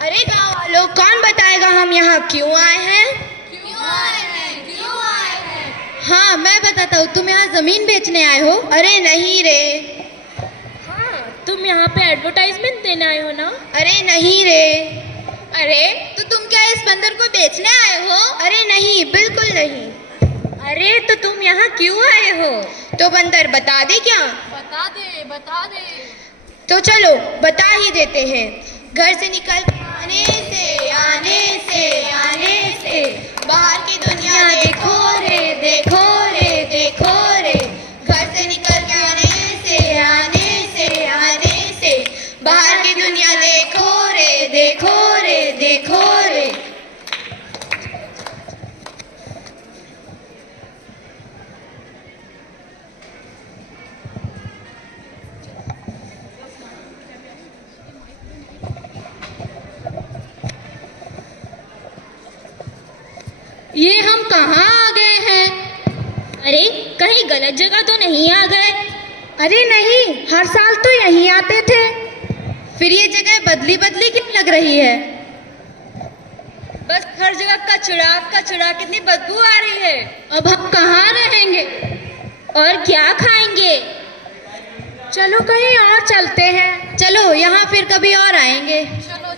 अरे गाँव वालों, कौन बताएगा हम यहाँ क्यों आए हैं? हाँ, मैं बताता हूँ। तुम यहाँ जमीन बेचने आए हो? अरे नहीं रे। हाँ, तुम यहाँ पे एडवर्टाइजमेंट देने आए हो ना? अरे नहीं रे। अरे तो तुम क्या इस बंदर को बेचने आए हो? अरे नहीं, बिल्कुल नहीं। अरे तो तुम यहाँ क्यों आए हो? तो बंदर बता दे क्या? बता दे। तो चलो बता ही देते हैं। घर से निकल के आने से बाहर की दुनिया देखो रे, देखो रे, देखो रे। घर से निकल के आने से बाहर की दुनिया देखो रे, देखो रे, देखो रे। ये हम कहाँ आ गए हैं? अरे कहीं गलत जगह तो नहीं आ गए? अरे नहीं, हर साल तो यहीं आते थे। फिर ये जगह बदली बदली क्यों लग रही है? बस हर जगह कचरा, कितनी बदबू आ रही है। अब हम कहाँ रहेंगे और क्या खाएंगे? चलो कहीं और चलते हैं। चलो, यहाँ फिर कभी और आएंगे। चलो।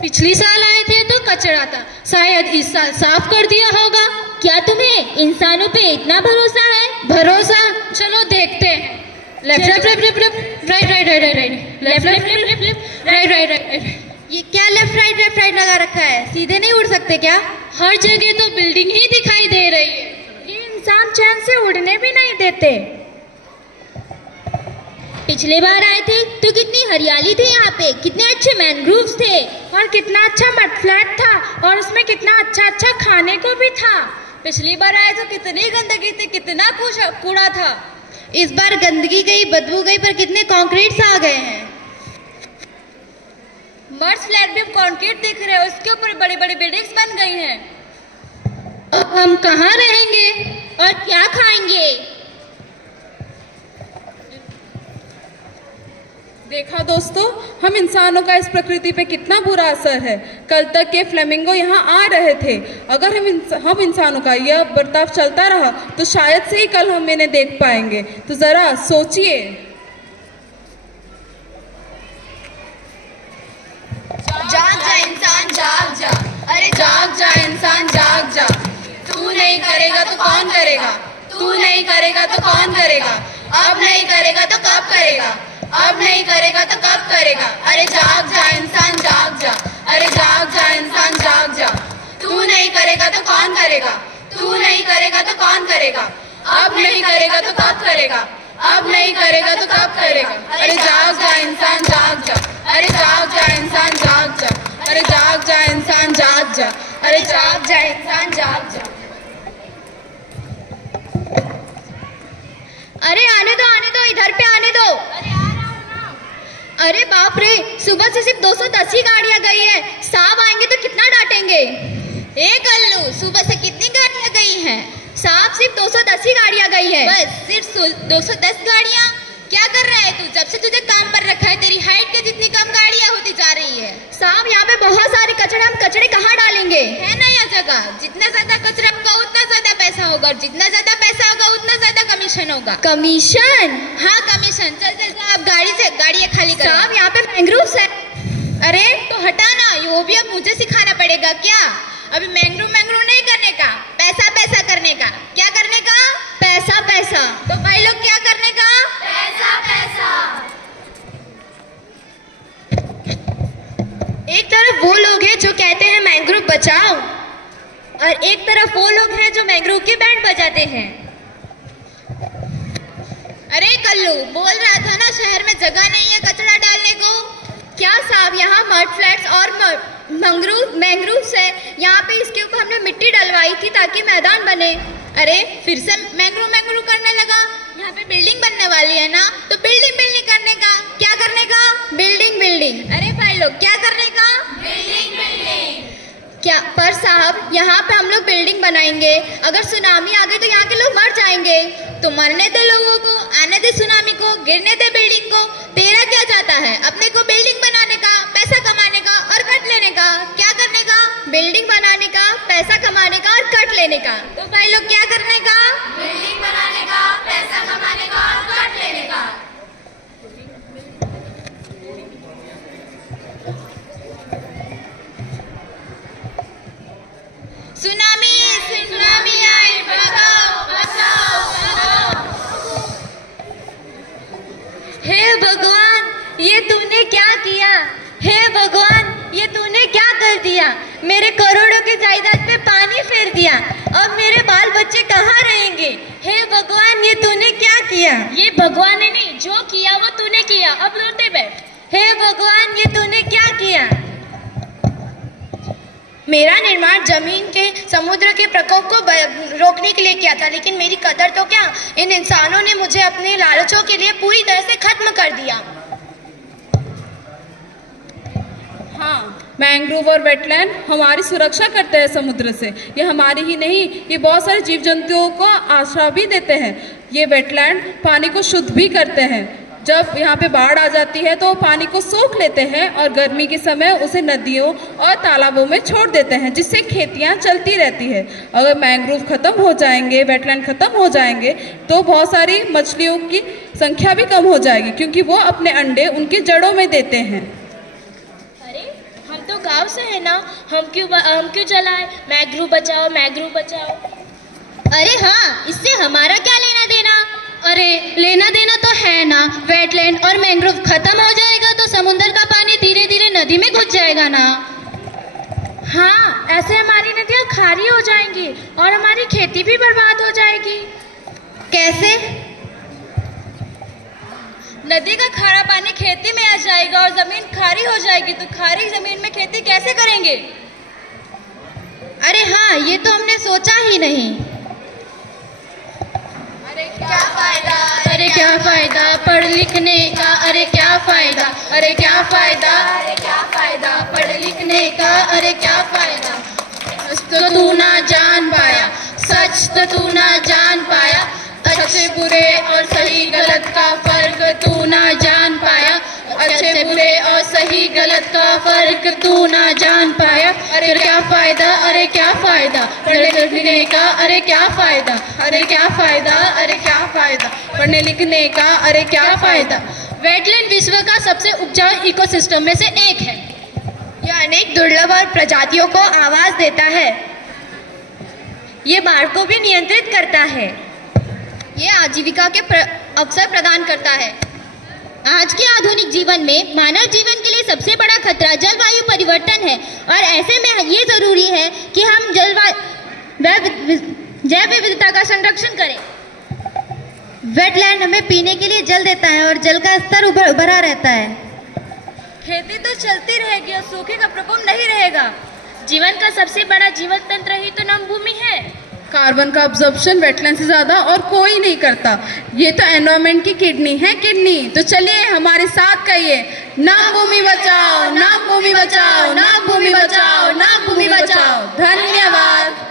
पिछली साल आए थे तो कचरा था, शायद इस साल साफ कर दिया होगा। क्या तुम्हें इंसानों पे इतना भरोसा है? भरोसा? चलो देखते हैं। Left left left left right right right right left left left left right right right. ये क्या लेफ्ट राइट लगा रखा है? सीधे नहीं उड़ सकते क्या? हर जगह तो बिल्डिंग ही दिखाई दे रही है। ये इंसान चैन से उड़ने भी नहीं देते। पिछले बार आए थे तो कितनी हरियाली थी यहाँ पे, कितने अच्छे मैनग्रोव्स थे और कितना अच्छा मड फ्लैट था, और उसमें कितना अच्छा खाने को भी था। पिछली बार आए तो कितनी गंदगी थी, कितना कूड़ा था। इस बार गंदगी गई, बदबू गई, पर कितने कंक्रीट्स आ गए हैं। मर्ज फ्लैट भी अब कंक्रीट दिख रहे हैं, उसके ऊपर बड़ी बड़ी बिल्डिंग्स बन गई हैं। अब हम कहाँ रहेंगे और क्या खाएंगे? देखा दोस्तों, हम इंसानों का इस प्रकृति पे कितना बुरा असर है। कल तक के फ्लेमिंगो यहाँ आ रहे थे। अगर हम इंसानों का यह बर्ताव चलता रहा तो शायद से ही कल हम इन्हें देख पाएंगे। तो जरा सोचिए। जाग जा इंसान, जाग जा। अरे जाग जा इंसान, जाग जा। तू नहीं करेगा तो कौन करेगा? तू नहीं करेगा तो कौन करेगा? अब नहीं करेगा तो कब करेगा? अब नहीं करेगा तो कब करेगा? अरे जाग जा इंसान, जाग जा। अरे जाग जा इंसान, जाग जा। तू नहीं करेगा तो कौन करेगा? तू नहीं करेगा तो कौन करेगा? अब नहीं करेगा तो कब करेगा? अब नहीं करेगा तो कब करेगा? अरे जाग जा इंसान, जाग जा। अरे जाग जा इंसान, जाग जा। अरे जाग जा इंसान, जाग जा। अरे जाग जा इंसान, जाग जा। अरे आने दो, इधर पे आने दो। अरे बाप रे, सुबह से सिर्फ 210 ही गाड़ियां गई है। साहब आएंगे तो कितना डांटेंगे? कल्लू, सुबह से कितनी गाड़ियां गई हैं? साहब सिर्फ 210 ही गाड़ियां गई है। बस सिर्फ 210 गाड़ियां? क्या कर रहा है तू? जब से तुझे काम पर रखा है तेरी हाइट के जितनी कम गाड़ियां होती जा रही है। साहब यहाँ पे बहुत सारे कचरे, हम कचरे कहाँ डालेंगे? है ना यह जगह, जितना ज्यादा कचरा होगा उतना ज्यादा पैसा होगा, और जितना ज्यादा पैसा होगा उतना ज्यादा कमीशन होगा। कमीशन? हाँ कमीशन। चल अब गाड़ियाँ खाली कर। साहब यहाँ पे मैंग्रोव्स है। अरे तो हटा ना, वो भी अब मुझे सिखाना पड़ेगा क्या? अभी मैंग्रोव नहीं करने का, पैसा करने का। क्या करने का? पैसा। तो भाई लोग क्या करने का? पैसा। एक तरफ वो लोग हैं जो कहते हैं मैंग्रोव बचाओ, और एक तरफ वो लोग हैं जो मैंग्रोव के बैंड बजाते हैं। अरे कल्लू, बोल रहा था ना शहर में जगह नहीं है कचरा डालने को। क्या साहब, यहाँ मड फ्लैट्स और मैंग्रोव्स है। यहाँ पे इसके ऊपर हमने मिट्टी डलवाई थी ताकि मैदान बने। अरे फिर से मैंग्रोव करने लगा। यहाँ पे बिल्डिंग बनने वाली है ना, तो बिल्डिंग करने का। क्या करने का? बिल्डिंग। अरे भाई लोग क्या करने का? क्या पर साहब, यहाँ पे हम लोग बिल्डिंग बनाएंगे, अगर सुनामी आ गई तो यहाँ के लोग मर जाएंगे। तो मरने दे लोगों को, आने दे सुनामी को, गिरने दे बिल्डिंग को। तेरा क्या चाहता है? अपने को बिल्डिंग बनाने का, पैसा कमाने का और कट लेने का। क्या करने का? बिल्डिंग बनाने का, पैसा कमाने का और कट लेने का। तो भाई लोग क्या करने का? बिल्डिंग बनाने का, पैसा कमाने का और कट लेने का। सुनामी, सुनामी आई, बचाओ, बचाओ, बचाओ। हे भगवान, ये तूने क्या किया? हे भगवान, ये तूने क्या कर दिया? मेरे करोड़ों की जायदाद पे पानी फेर दिया। अब मेरे बाल बच्चे कहाँ रहेंगे? हे भगवान, ये तूने क्या किया? ये भगवान ने नहीं, जो किया वो तूने किया। अब लौटे बैठ। हे भगवान, ये तूने क्या किया? मेरा निर्माण जमीन के समुद्र के प्रकोप को रोकने के लिए किया था, लेकिन मेरी कदर तो क्या, इन इंसानों ने मुझे अपने लालचों के लिए पूरी तरह से खत्म कर दिया। हाँ, मैंग्रोव और वेटलैंड हमारी सुरक्षा करते हैं समुद्र से। ये हमारी ही नहीं, ये बहुत सारे जीव जंतुओं को आश्रय भी देते हैं। ये वेटलैंड पानी को शुद्ध भी करते हैं। जब यहाँ पे बाढ़ आ जाती है तो पानी को सोख लेते हैं और गर्मी के समय उसे नदियों और तालाबों में छोड़ देते हैं, जिससे खेतियाँ चलती रहती है। अगर मैंग्रोव खत्म हो जाएंगे, वेटलैंड खत्म हो जाएंगे तो बहुत सारी मछलियों की संख्या भी कम हो जाएगी, क्योंकि वो अपने अंडे उनकी जड़ों में देते हैं। अरे हम तो गांव से है ना, हम क्यों जलाए? मैंग्रोव बचाओ, मैंग्रोव बचाओ। अरे हाँ, इससे हमारा क्या लेना देना? अरे लेना देना तो है ना। वेटलैंड और मैंग्रोव खत्म हो जाएगा तो समुद्र का पानी धीरे धीरे नदी में घुस जाएगा ना। हाँ, ऐसे हमारी नदियाँ खारी हो जाएंगी और हमारी खेती भी बर्बाद हो जाएगी। कैसे? नदी का खारा पानी खेती में आ जाएगा और जमीन खारी हो जाएगी, तो खारी जमीन में खेती कैसे करेंगे? अरे हाँ, ये तो हमने सोचा ही नहीं। क्या फायदा? अरे क्या फायदा पढ़ लिखने का? अरे क्या फायदा? अरे क्या फायदा? अरे क्या फायदा पढ़ लिखने का? अरे क्या फायदा? सच तो तू ना जान पाया, सच तो तू ना जान पाया, अच्छे बुरे और सही गलत का फर्क तू ना जान पाया, अच्छे बुरे और सही गलत का फर्क तू ना जान पाया। अरे क्या फायदा? अरे क्या फायदा पढ़ने लिखने का? अरे क्या फायदा? अरे क्या फायदा? अरे क्या फायदा पढ़ने लिखने का? अरे क्या फायदा? वेटलैंड विश्व का सबसे उपजाऊ इकोसिस्टम में से एक है। यह अनेक दुर्लभ और प्रजातियों को आवाज देता है। ये बाढ़ को भी नियंत्रित करता है। ये आजीविका के अवसर प्रदान करता है। आज के आधुनिक जीवन में मानव जीवन के लिए सबसे बड़ा खतरा जलवायु परिवर्तन है, और ऐसे में ये जरूरी है कि हम जैव विविधता का संरक्षण करें। वेटलैंड हमें पीने के लिए जल देता है और जल का स्तर भरा रहता है। खेती तो चलती रहेगी और सूखे का प्रकोप नहीं रहेगा। जीवन का सबसे बड़ा जीवन तंत्र ही तो नम भूमि है। कार्बन का अब्जॉर्प्शन वेटलैंड से ज़्यादा और कोई नहीं करता। ये तो एनवायरनमेंट की किडनी है, किडनी। तो चलिए हमारे साथ कहिए, नम भूमि बचाओ, नम भूमि बचाओ, नम भूमि बचाओ, नम भूमि बचाओ। धन्यवाद।